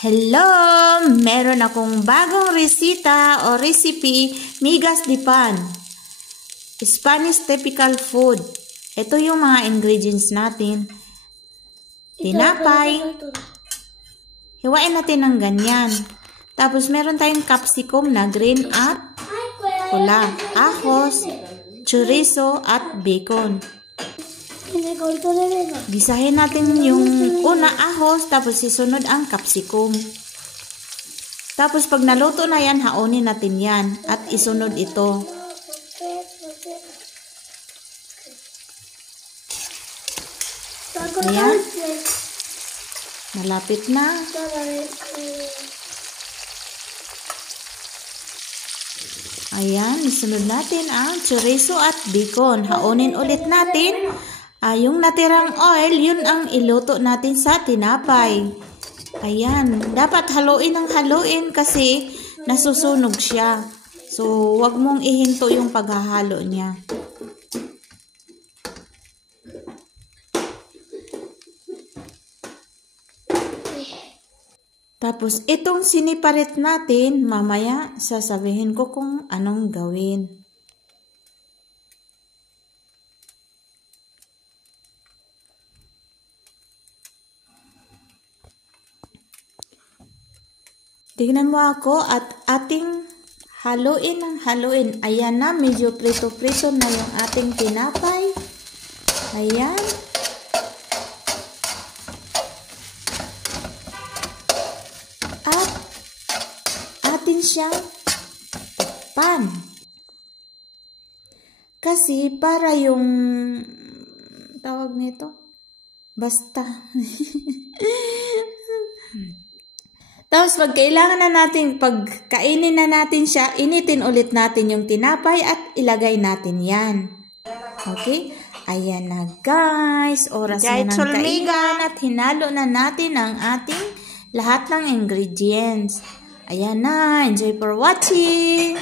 Hello! Meron akong bagong resita o recipe, migas de pan. Spanish typical food. Ito yung mga ingredients natin. Tinapay. Hiwain natin ng ganyan. Tapos meron tayong capsicum na green at pula. Ahos, chorizo at bacon. Gisahin natin yung una ahos, tapos isunod ang capsicum. Tapos pag naluto na yan, haonin natin yan at isunod ito. Ayan. Malapit na. Ayan, isunod natin ang chorizo at bacon. Haonin ulit natin. Yung natirang oil, yun ang iluto natin sa tinapay. Ayan, dapat haluin ng haluin kasi nasusunog siya. So, wag mong ihinto yung paghahalo niya. Tapos, itong siniparit natin, mamaya sasabihin ko kung anong gawin. Tingnan mo ako at ating haluin ng haluin. Ayan na, medyo prito-prito na yung ating tinapay. Ayan. At atin siyang takpan. Kasi para yung tawag nito, basta. Tapos pag kailangan na natin, pag kainin na natin siya, initin ulit natin yung tinapay at ilagay natin yan. Okay? Ayan na guys. Oras na ng kainan at hinalo na natin ang ating lahat ng ingredients. Ayan na. Enjoy for watching!